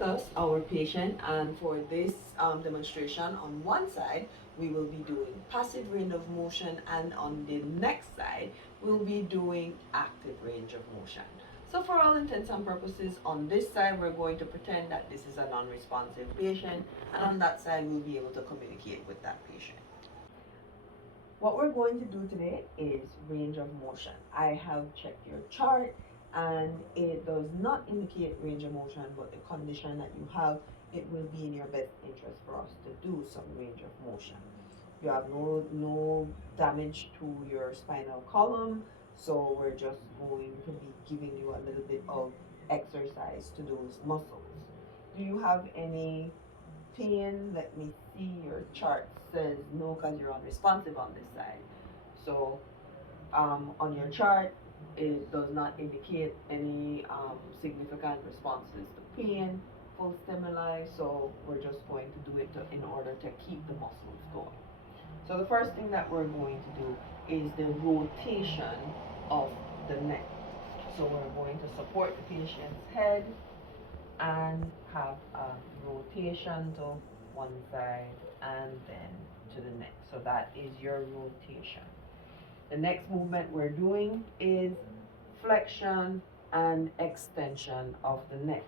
Us, our patient, and for this demonstration, on one side we will be doing passive range of motion, and on the next side we'll be doing active range of motion. So for all intents and purposes, on this side we're going to pretend that this is a non-responsive patient, and on that side we'll be able to communicate with that patient. What we're going to do today is range of motion. I have checked your chart and it does not indicate range of motion, but the condition that you have, it will be in your best interest for us to do some range of motion. You have no damage to your spinal column, so we're just going to be giving you a little bit of exercise to those muscles. Do you have any pain? Let me see. Your chart says no because you're unresponsive on this side. So on your chart, it does not indicate any significant responses to pain, full stimuli. So we're just going to do it in order to keep the muscles going. So the first thing that we're going to do is the rotation of the neck. So we're going to support the patient's head and have a rotation to one side and then to the next. So that is your rotation. The next movement we're doing is flexion and extension of the neck.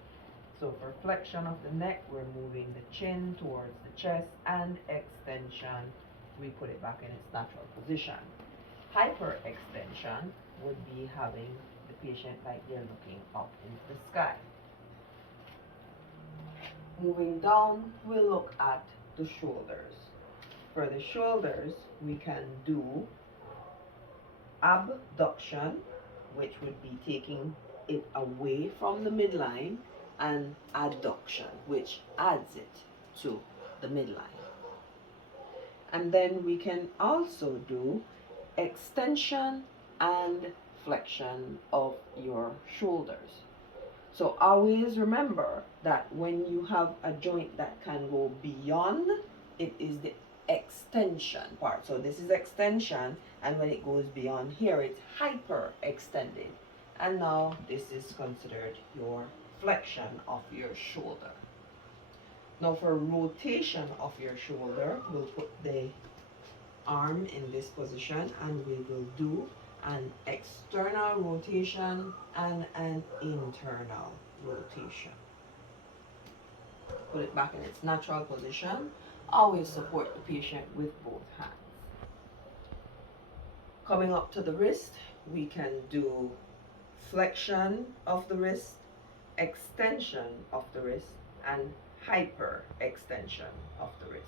So for flexion of the neck, we're moving the chin towards the chest, and extension, we put it back in its natural position. Hyperextension would be having the patient like they're looking up into the sky. Moving down, we'll look at the shoulders. For the shoulders, we can do abduction, which would be taking it away from the midline, and adduction, which adds it to the midline. And then we can also do extension and flexion of your shoulders. So always remember that when you have a joint that can go beyond, it is the extension part. So this is extension, and when it goes beyond here, it's hyper extended. And now this is considered your flexion of your shoulder. Now for rotation of your shoulder, we'll put the arm in this position and we will do an external rotation and an internal rotation. Put it back in its natural position. Always support the patient with both hands. Coming up to the wrist, we can do flexion of the wrist, extension of the wrist, and hyper extension of the wrist.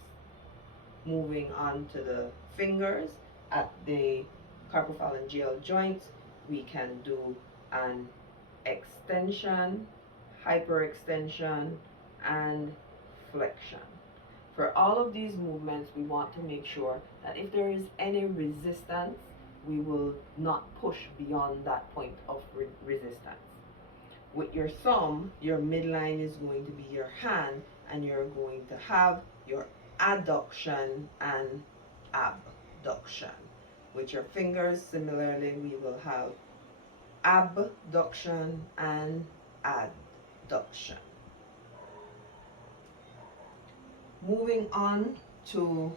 Moving on to the fingers at the carpophalangeal joints, we can do an extension, hyperextension, and flexion. For all of these movements, we want to make sure that if there is any resistance, we will not push beyond that point of resistance. With your thumb, your midline is going to be your hand, and you're going to have your adduction and abduction. With your fingers, similarly, we will have abduction and adduction. Moving on to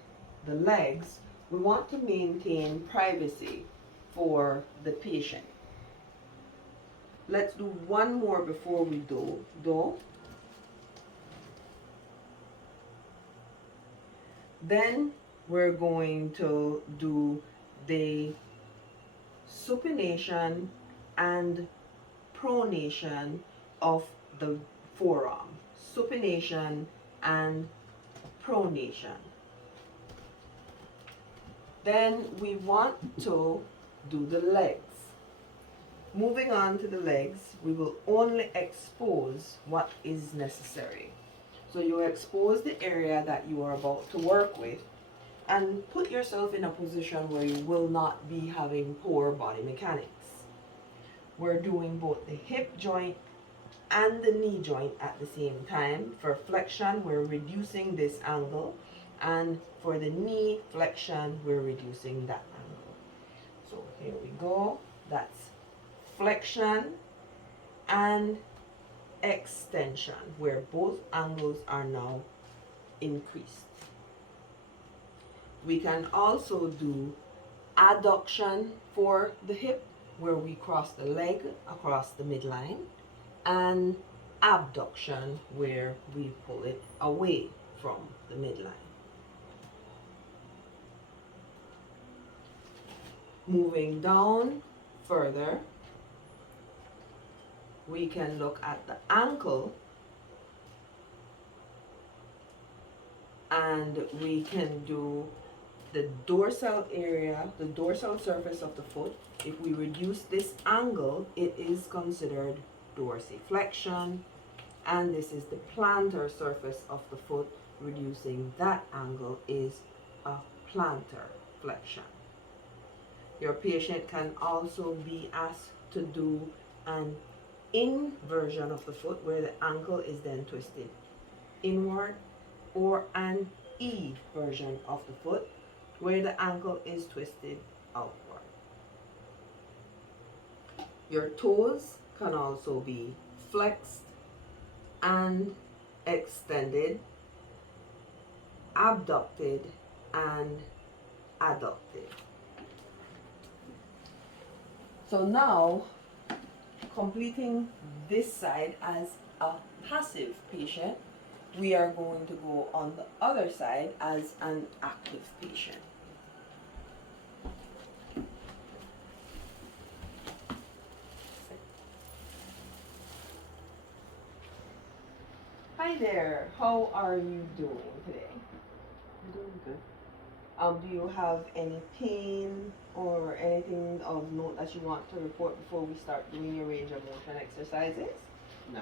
the legs, we want to maintain privacy for the patient. Let's do one more before we do. Then we're going to do the supination and pronation of the forearm. Supination and pronation. Then we want to do the legs. Moving on to the legs, we will only expose what is necessary. So you expose the area that you are about to work with, and put yourself in a position where you will not be having poor body mechanics. We're doing both the hip joint and the knee joint at the same time. For flexion, we're reducing this angle, and for the knee flexion, we're reducing that angle. So here we go. That's flexion and extension, where both angles are now increased. We can also do adduction for the hip, where we cross the leg across the midline, and abduction, where we pull it away from the midline. Moving down further, we can look at the ankle, and we can do the dorsal area, the dorsal surface of the foot. If we reduce this angle, it is considered dorsiflexion, and this is the plantar surface of the foot. Reducing that angle is a plantar flexion. Your patient can also be asked to do an inversion of the foot, where the ankle is then twisted inward, or an eversion of the foot, where the ankle is twisted outward. Your toes can also be flexed and extended, abducted and adducted. So now, completing this side as a passive patient, we are going to go on the other side as an active patient. Hi there, how are you doing today? I'm doing good. Do you have any pain or anything of note that you want to report before we start doing your range of motion exercises? No.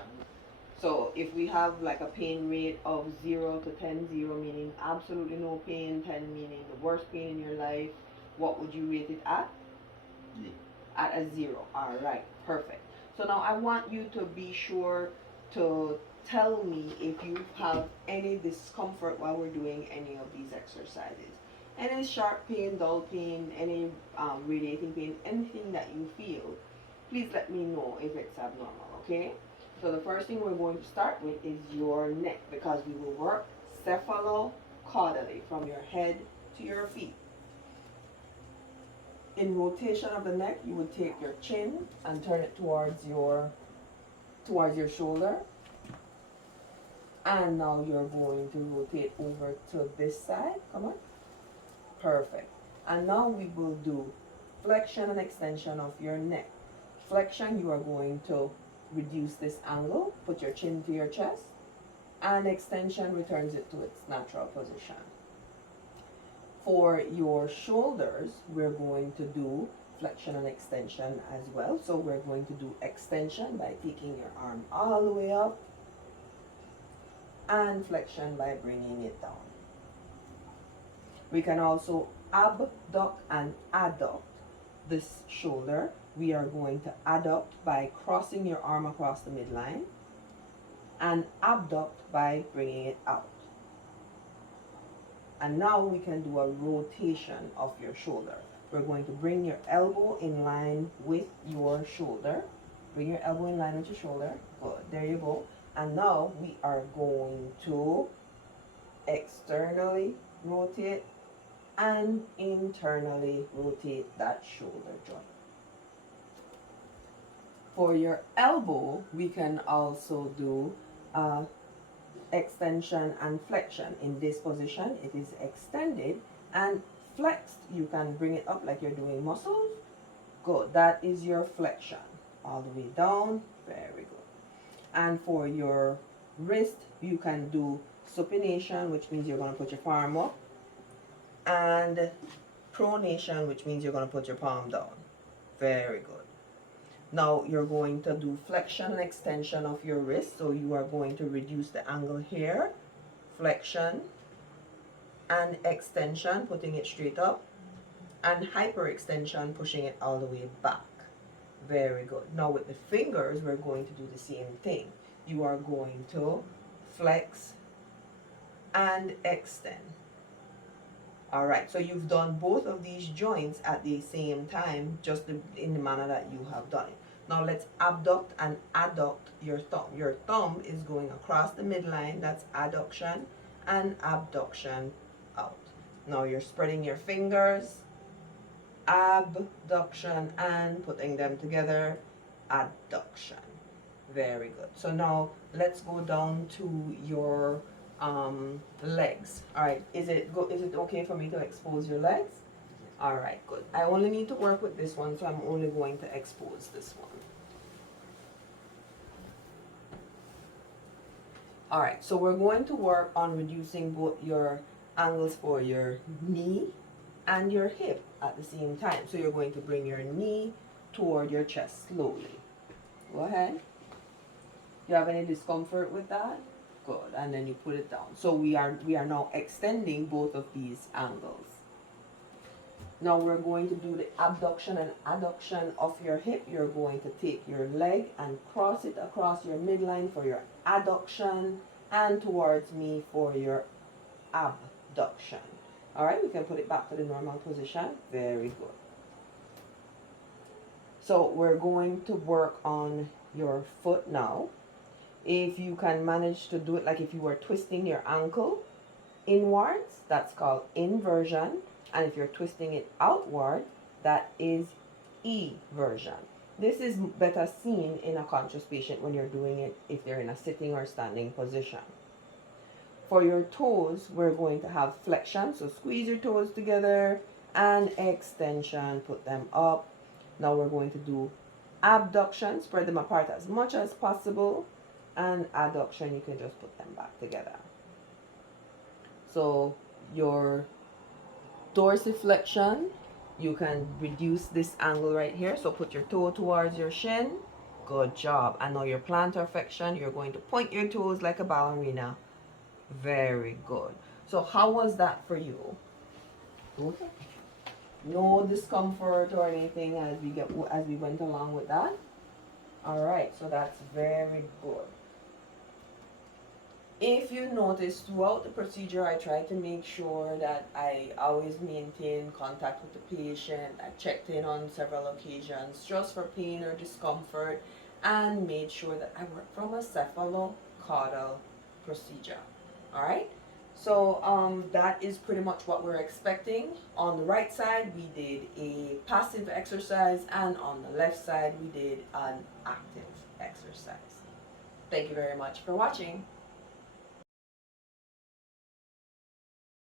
So if we have like a pain rate of 0 to 10, 0 meaning absolutely no pain, 10 meaning the worst pain in your life, what would you rate it at? Yeah. At a 0. Alright, perfect. So now I want you to be sure to tell me if you have any discomfort while we're doing any of these exercises. Any sharp pain, dull pain, any radiating pain, anything that you feel, please let me know if it's abnormal, okay? So the first thing we're going to start with is your neck, because we will work cephalocaudally from your head to your feet. In rotation of the neck, you would take your chin and turn it towards your shoulder. And now you're going to rotate over to this side. Come on. Perfect. And now we will do flexion and extension of your neck. Flexion, you are going to reduce this angle, put your chin to your chest, and extension returns it to its natural position. For your shoulders, we're going to do flexion and extension as well. So we're going to do extension by taking your arm all the way up, and flexion by bringing it down. We can also abduct and adduct this shoulder. We are going to adduct by crossing your arm across the midline, and abduct by bringing it out. And now we can do a rotation of your shoulder. We're going to bring your elbow in line with your shoulder. Bring your elbow in line with your shoulder. Good, there you go. And now we are going to externally rotate and internally rotate that shoulder joint. For your elbow, we can also do extension and flexion. In this position, it is extended, and flexed, you can bring it up like you're doing muscles. Good, that is your flexion. All the way down, very good. And for your wrist, you can do supination, which means you're going to put your palm up, and pronation, which means you're going to put your palm down. Very good. Now you're going to do flexion and extension of your wrist. So you are going to reduce the angle here, flexion and extension, putting it straight up, and hyperextension, pushing it all the way back. Very good. Now with the fingers, we're going to do the same thing. You are going to flex and extend. Alright, so you've done both of these joints at the same time, just in the manner that you have done it. Now let's abduct and adduct your thumb. Your thumb is going across the midline, that's adduction, and abduction out. Now you're spreading your fingers, abduction, and putting them together, adduction. Very good. So now let's go down to your legs. All right. Is it okay for me to expose your legs? All right. Good. I only need to work with this one, so I'm only going to expose this one. All right. So we're going to work on reducing both your angles for your knee and your hip at the same time. So you're going to bring your knee toward your chest slowly. Go ahead. You have any discomfort with that? Good. And then you put it down. So we are now extending both of these angles. Now we're going to do the abduction and adduction of your hip. You're going to take your leg and cross it across your midline for your adduction and towards me for your abduction. All right, we can put it back to the normal position. Very good. So we're going to work on your foot now. If you can manage to do it like if you were twisting your ankle inwards, that's called inversion. And if you're twisting it outward, that is eversion. This is better seen in a conscious patient when you're doing it if they're in a sitting or standing position. For your toes, we're going to have flexion. So squeeze your toes together and extension, put them up. Now we're going to do abduction, spread them apart as much as possible. And adduction, you can just put them back together. So your dorsiflexion, you can reduce this angle right here. So put your toe towards your shin. Good job. And now your plantar flexion, you're going to point your toes like a ballerina. Very good. So how was that for you? Okay. No discomfort or anything as we went along with that? All right, so that's very good. If you notice throughout the procedure, I try to make sure that I always maintain contact with the patient. I checked in on several occasions just for pain or discomfort and made sure that I work from a cephalocaudal procedure. All right, so that is pretty much what we're expecting. On the right side, we did a passive exercise, and on the left side, we did an active exercise. Thank you very much for watching.